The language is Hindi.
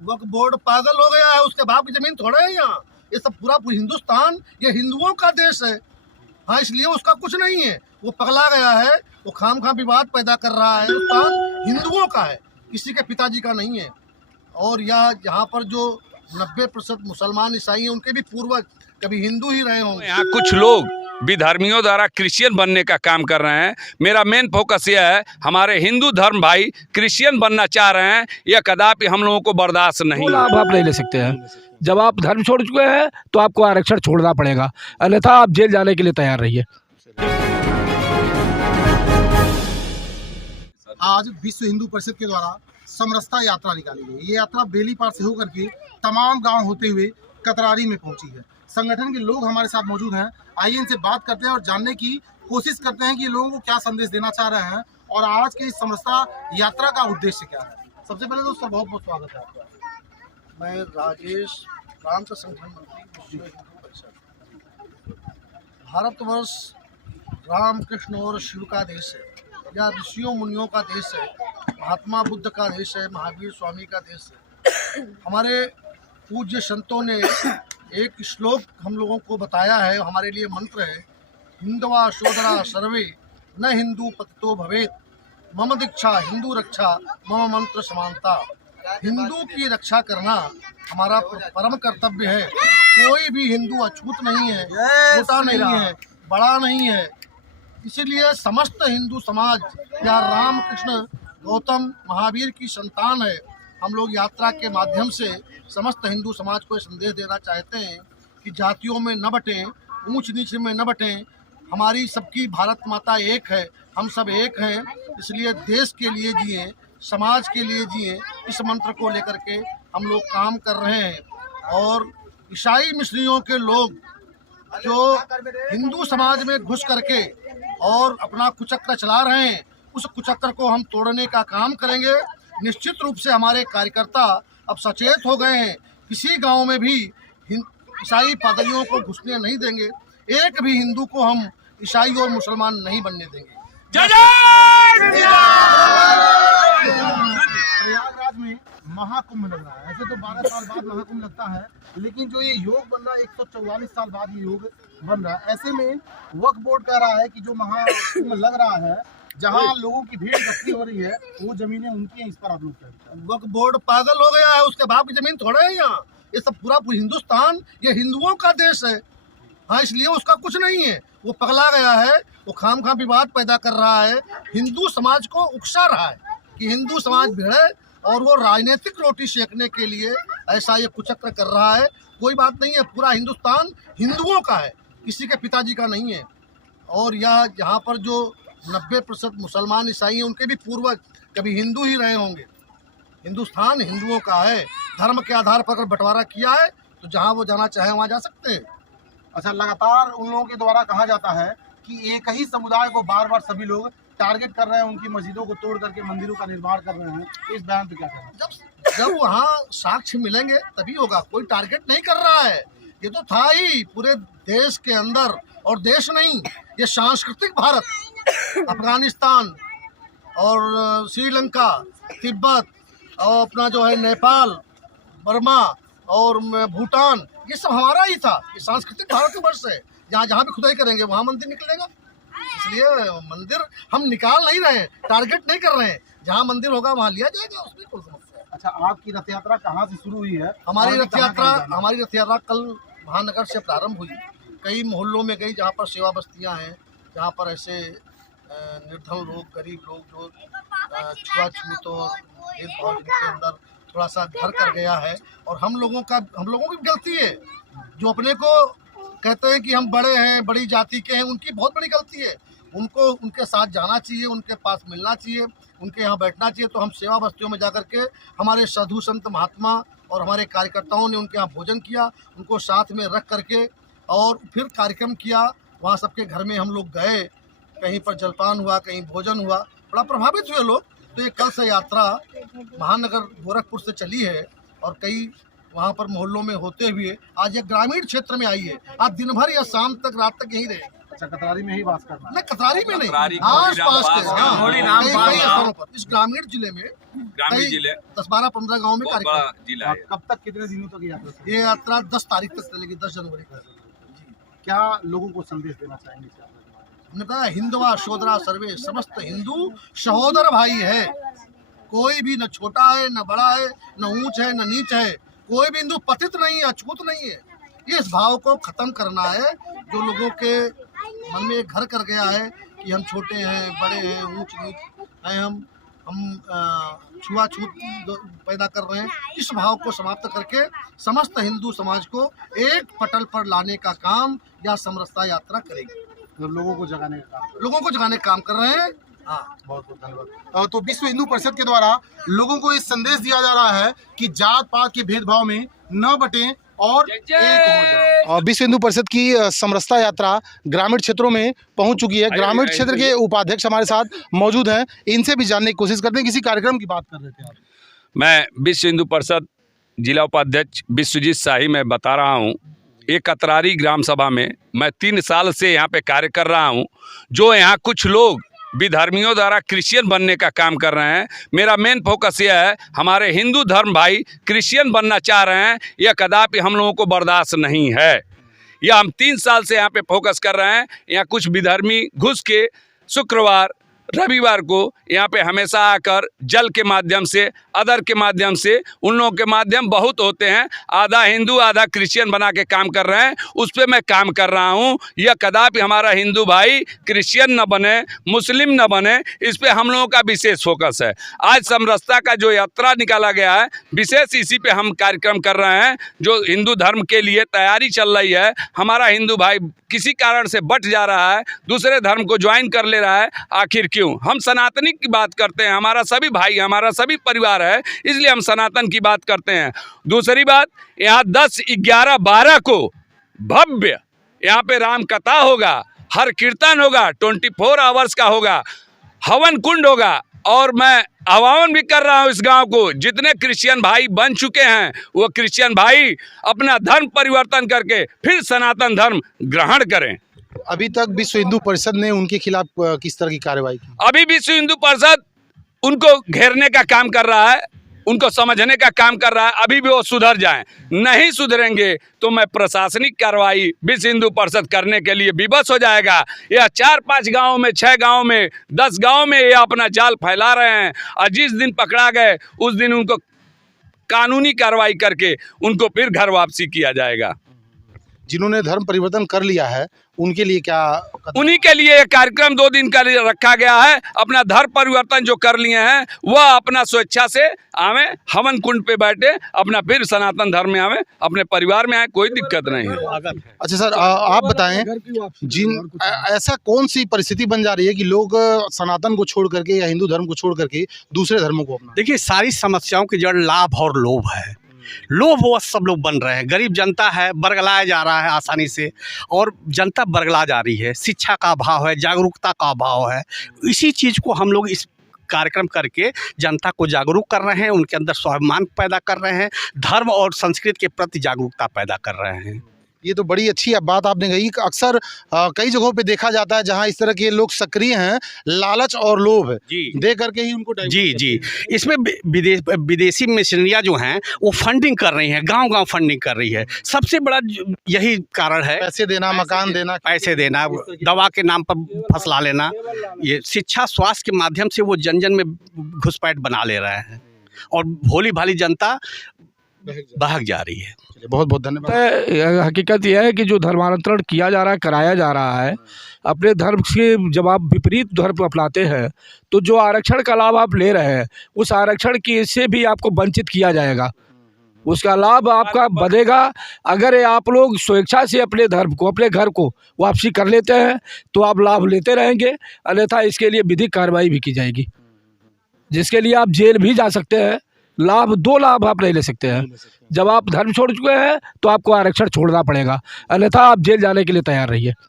वक्फ बोर्ड पागल हो गया है, उसके बाप की जमीन थोड़ा है यहाँ। ये सब पूरा हिंदुस्तान ये हिंदुओं का देश है। हाँ, इसलिए उसका कुछ नहीं है, वो पगला गया है, वो खामखा विवाद पैदा कर रहा है। हिंदुस्तान हिंदुओं का है, किसी के पिताजी का नहीं है। और यहाँ पर जो 90% मुसलमान ईसाई हैं, उनके भी पूर्वज कभी हिंदू ही रहे होंगे। यहाँ कुछ लोग विधर्मियों द्वारा क्रिश्चियन बनने का काम कर रहे हैं। मेरा मेन फोकस यह है, हमारे हिंदू धर्म भाई क्रिश्चियन बनना चाह रहे हैं, यह कदापि हम लोगों को बर्दाश्त नहीं। लाभ आप नहीं ले सकते हैं। जब आप धर्म छोड़ चुके हैं तो आपको आरक्षण छोड़ना पड़ेगा, अन्यथा आप जेल जाने के लिए तैयार रहिए। आज विश्व हिंदू परिषद के द्वारा समरसता यात्रा निकाली गई। ये यात्रा बेलीपार से होकर के तमाम गांव होते हुए कतरारी में पहुंची है। संगठन के लोग हमारे साथ मौजूद हैं। आइए इनसे बात करते हैं और जानने की कोशिश करते हैं कि लोगों को क्या संदेश देना चाह रहे हैं और आज की इस समरसता यात्रा का उद्देश्य क्या है। सबसे पहले दोस्तों बहुत बहुत स्वागत है आपका। मैं राजेश, प्रांत संगठन मंत्री, विश्व हिंदू परिषद। भारतवर्ष राम कृष्ण और शिव का देश है, या ऋषियों मुनियों का देश है, महात्मा बुद्ध का देश है, महावीर स्वामी का देश है। हमारे पूज्य संतों ने एक श्लोक हम लोगों को बताया है, हमारे लिए मंत्र है, हिंदवा शोधरा सर्वे न हिंदू पतितो भवेत, मम दीक्षा हिंदू रक्षा मम मंत्र समानता। हिंदू की रक्षा करना हमारा परम कर्तव्य है। कोई भी हिंदू अछूत नहीं है, छोटा नहीं है, बड़ा नहीं है। इसीलिए समस्त हिंदू समाज या राम कृष्ण गौतम महावीर की संतान है। हम लोग यात्रा के माध्यम से समस्त हिंदू समाज को संदेश देना चाहते हैं कि जातियों में न बटें, ऊंच नीच में न बटें। हमारी सबकी भारत माता एक है, हम सब एक हैं। इसलिए देश के लिए जिए, समाज के लिए जिए, इस मंत्र को लेकर के हम लोग काम कर रहे हैं। और ईसाई मिशनरियों के लोग जो हिंदू समाज में घुस करके और अपना कुचक्र चला रहे हैं, उस कुचक्र को हम तोड़ने का काम करेंगे। निश्चित रूप से हमारे कार्यकर्ता अब सचेत हो गए हैं। किसी गांव में भी ईसाई पादरियों को घुसने नहीं देंगे। एक भी हिंदू को हम ईसाई और मुसलमान नहीं बनने देंगे। प्रयागराज में महाकुंभ लग रहा है। ऐसे तो 12 साल बाद महाकुंभ लगता है, लेकिन जो ये योग बन रहा है 144 साल बाद ये योग बन रहा है। ऐसे में वक्फ बोर्ड कह रहा है कि जो महाकुंभ लग रहा है, जहां लोगों की भीड़ इकट्ठी हो रही है, वो जमीनें उनकी हैं। इस पर आप लोग क्या कहते हैं? वक्फ बोर्ड पागल हो गया है, उसके बाप की जमीन थोड़ा है यहाँ। ये सब पूरा हिंदुस्तान ये हिंदुओं का देश है। हाँ, इसलिए उसका कुछ नहीं है, वो पगला गया है, वो खामखा विवाद पैदा कर रहा है, हिंदू समाज को उकसा रहा है कि हिंदू समाज भिड़े, और वो राजनीतिक रोटी सेकने के लिए ऐसा ये कुचक्र कर रहा है। कोई बात नहीं है, पूरा हिंदुस्तान हिंदुओं का है, किसी के पिताजी का नहीं है। और यहाँ पर जो 90% मुसलमान ईसाई हैं, उनके भी पूर्वज कभी हिंदू ही रहे होंगे। हिंदुस्तान हिंदुओं का है। धर्म के आधार पर अगर बंटवारा किया है तो जहाँ वो जाना चाहे वहाँ जा सकते हैं। अच्छा, लगातार उन लोगों के द्वारा कहा जाता है कि एक ही समुदाय को बार बार सभी लोग टारगेट कर रहे हैं, उनकी मस्जिदों को तोड़ करके मंदिरों का निर्माण कर रहे हैं। इस बयान पे क्या कहना है? जब वहाँ साक्ष्य मिलेंगे तभी होगा। कोई टारगेट नहीं कर रहा है, ये तो था ही पूरे देश के अंदर। और देश नहीं, ये सांस्कृतिक भारत, अफगानिस्तान और श्रीलंका, तिब्बत और अपना जो है नेपाल, बर्मा और भूटान, ये सब हमारा ही था। ये सांस्कृतिक भारत वर्ष है। जहाँ जहाँ भी खुदाई करेंगे वहाँ मंदिर निकलेगा। इसलिए मंदिर हम निकाल नहीं रहे हैं, टारगेट नहीं कर रहे हैं। जहाँ मंदिर होगा वहाँ लिया जाएगा, उसमें कोई समस्या है। अच्छा, आपकी रथ यात्रा कहाँ से शुरू हुई है? हमारी रथ यात्रा कल महानगर से प्रारंभ हुई। कई मोहल्लों में गई जहाँ पर सेवा बस्तियाँ हैं, जहाँ पर ऐसे निर्धन लोग, गरीब लोग जो छुआछूत और भेदभाव के अंदर थोड़ा सा घर कर गया है। और हम लोगों की गलती है। जो अपने को कहते हैं कि हम बड़े हैं, बड़ी जाति के हैं, उनकी बहुत बड़ी गलती है। उनको उनके साथ जाना चाहिए, उनके पास मिलना चाहिए, उनके यहाँ बैठना चाहिए। तो हम सेवा बस्तियों में जाकर के हमारे साधु संत महात्मा और हमारे कार्यकर्ताओं ने उनके यहाँ भोजन किया, उनको साथ में रख करके और फिर कार्यक्रम किया। वहाँ सबके घर में हम लोग गए, कहीं पर जलपान हुआ, कहीं भोजन हुआ, बड़ा प्रभावित हुए लोग। तो ये कल से यात्रा महानगर गोरखपुर से चली है और कई वहाँ पर मोहल्लों में होते हुए आज ये ग्रामीण क्षेत्र में आई है। आज दिन भर या शाम तक, रात तक यहीं रहे। अच्छा, कतरारी में ही वास करना है। न कतरारी में नहीं, कतरारी, आस पास के, घोड़ी हाँ, घोड़ी कई स्थानों पर इस ग्रामीण जिले में ग्रामीण जिले 10-12-15 गाँव में बहुत कार्यक्रम। बड़ा जिला है। कब तक, कितने दिनों तक यात्रा चलेगी? ये यात्रा 10 तारीख तक चलेगी, 10 जनवरी तक। क्या लोगों को संदेश देना चाहेंगे इस यात्रा के बारे में? हमने कहा हिंदवा शोधरा सर्वे, समस्त हिंदू सहोदर भाई है। कोई भी न छोटा है न बड़ा है, न ऊंच है न नीच है, कोई भी हिंदू पतित नहीं है, अछूत नहीं है। इस भाव को खत्म करना है जो लोगों के मन में घर कर गया है कि हम छोटे हैं, बड़े हैं, ऊंच नीच हैं, हम छुआछूत पैदा कर रहे हैं। इस भाव को समाप्त करके समस्त हिंदू समाज को एक पटल पर लाने का काम या समरसता यात्रा करेगी। जो लोगों को जगाने का काम, लोगों को जगाने का काम कर रहे हैं। हाँ, बहुत बहुत धन्यवाद। तो विश्व हिंदू परिषद के द्वारा लोगों को ये संदेश दिया जा रहा है कि जात पात के भेदभाव में न बटें और एक हो जाएं। विश्व हिंदू परिषद की समरसता यात्रा ग्रामीण क्षेत्रों में पहुंच चुकी है। ग्रामीण क्षेत्र के उपाध्यक्ष हमारे साथ मौजूद हैं, इनसे भी जानने की कोशिश करते हैं। किसी कार्यक्रम की बात कर रहे थे आप? मैं विश्व हिंदू परिषद जिला उपाध्यक्ष विश्वजीत शाही मैं बता रहा हूँ। एक कतरारी ग्राम सभा में मैं 3 साल से यहाँ पे कार्य कर रहा हूँ। जो यहाँ कुछ लोग विधर्मियों द्वारा क्रिश्चियन बनने का काम कर रहे हैं, मेरा मेन फोकस यह है, हमारे हिंदू धर्म भाई क्रिश्चियन बनना चाह रहे हैं, यह कदापि हम लोगों को बर्दाश्त नहीं है। यह हम 3 साल से यहाँ पे फोकस कर रहे हैं। यहाँ कुछ विधर्मी घुस के शुक्रवार रविवार को यहाँ पे हमेशा आकर जल के माध्यम से, अदर के माध्यम से, उन लोगों के माध्यम बहुत होते हैं, आधा हिंदू आधा क्रिश्चियन बना के काम कर रहे हैं। उस पर मैं काम कर रहा हूँ। यह कदापि हमारा हिंदू भाई क्रिश्चियन न बने, मुस्लिम न बने, इस पे हम लोगों का विशेष फोकस है। आज समरसता का जो यात्रा निकाला गया है, विशेष इसी पे हम कार्यक्रम कर रहे हैं। जो हिंदू धर्म के लिए तैयारी चल रही है, हमारा हिंदू भाई किसी कारण से बट जा रहा है, दूसरे धर्म को ज्वाइन कर ले रहा है, आखिर क्यों? हम सनातनी की बात करते हैं, हमारा सभी भाई, हमारा सभी परिवार है, इसलिए हम सनातन की बात करते हैं। दूसरी बात, यहाँ 10, 11, 12 को भव्य यहाँ पे राम कथा होगा, हर कीर्तन होगा, 24 आवर्स का होगा, हवन कुंड होगा। और मैं आह्वान भी कर रहा हूँ इस गांव को, जितने क्रिश्चियन भाई बन चुके हैं वो क्रिश्चियन भाई अपना धर्म परिवर्तन करके फिर सनातन धर्म ग्रहण करें। अभी तक विश्व हिंदू परिषद ने उनके खिलाफ किस तरह की कार्रवाई की? अभी विश्व हिंदू परिषद उनको घेरने का काम कर रहा है, उनको समझने का काम कर रहा है। अभी भी वो सुधर जाएं, नहीं सुधरेंगे तो मैं प्रशासनिक कार्रवाई विश्व हिंदू परिषद करने के लिए विवश हो जाएगा। यह 4-5 गाँव में, 6 गाँव में, 10 गाँव में ये अपना जाल फैला रहे हैं, और जिस दिन पकड़ा गए उस दिन उनको कानूनी कार्रवाई करके उनको फिर घर वापसी किया जाएगा। जिन्होंने धर्म परिवर्तन कर लिया है उनके लिए क्या उन्हीं के लिए एक कार्यक्रम 2 दिन का रखा गया है। अपना धर्म परिवर्तन जो कर लिए हैं वह अपना स्वेच्छा से आवे, हवन कुंड पे बैठे, अपना फिर सनातन धर्म में आवे, अपने परिवार में आए, कोई दिक्कत नहीं है। अच्छा सर, आप बताएं, ऐसा कौन सी परिस्थिति बन जा रही है कि लोग सनातन को छोड़ करके या हिंदू धर्म को छोड़ करके दूसरे धर्मों को अपना? देखिए, सारी समस्याओं की जड़ लाभ और लोभ है। लोभ वो सब लोग बन रहे हैं, गरीब जनता है, बरगलाया जा रहा है आसानी से, और जनता बरगला जा रही है। शिक्षा का अभाव है, जागरूकता का अभाव है। इसी चीज़ को हम लोग इस कार्यक्रम करके जनता को जागरूक कर रहे हैं, उनके अंदर स्वाभिमान पैदा कर रहे हैं, धर्म और संस्कृति के प्रति जागरूकता पैदा कर रहे हैं। ये तो बड़ी अच्छी बात आपने कही। अक्सर कई जगहों पे देखा जाता है जहां इस तरह के लोग सक्रिय हैं, लालच और लोभ दे करके ही उनको जी इसमें विदेशी मिशनरियाँ जो हैं वो फंडिंग कर रही हैं, गांव-गांव फंडिंग कर रही है। सबसे बड़ा यही कारण है, पैसे देना, मकान देना, पैसे देना, दवा के नाम पर फसला लेना। ये शिक्षा स्वास्थ्य के माध्यम से वो जन जन में घुसपैठ बना ले रहे हैं और भोली भाली जनता बहक जा रही है। बहुत बहुत धन्यवाद। हकीकत यह है कि जो धर्मांतरण किया जा रहा है, कराया जा रहा है, अपने धर्म से जब आप विपरीत धर्म अपनाते हैं तो जो आरक्षण का लाभ आप ले रहे हैं उस आरक्षण की से भी आपको वंचित किया जाएगा। उसका लाभ आपका बढ़ेगा अगर आप लोग स्वेच्छा से अपने धर्म को, अपने घर को वापसी कर लेते हैं तो आप लाभ लेते रहेंगे, अन्यथा इसके लिए विधिक कार्रवाई भी की जाएगी, जिसके लिए आप जेल भी जा सकते हैं। लाभ 2 लाभ आप नहीं ले सकते हैं। जब आप धर्म छोड़ चुके हैं तो आपको आरक्षण छोड़ना पड़ेगा, अन्यथा आप जेल जाने के लिए तैयार रहिए।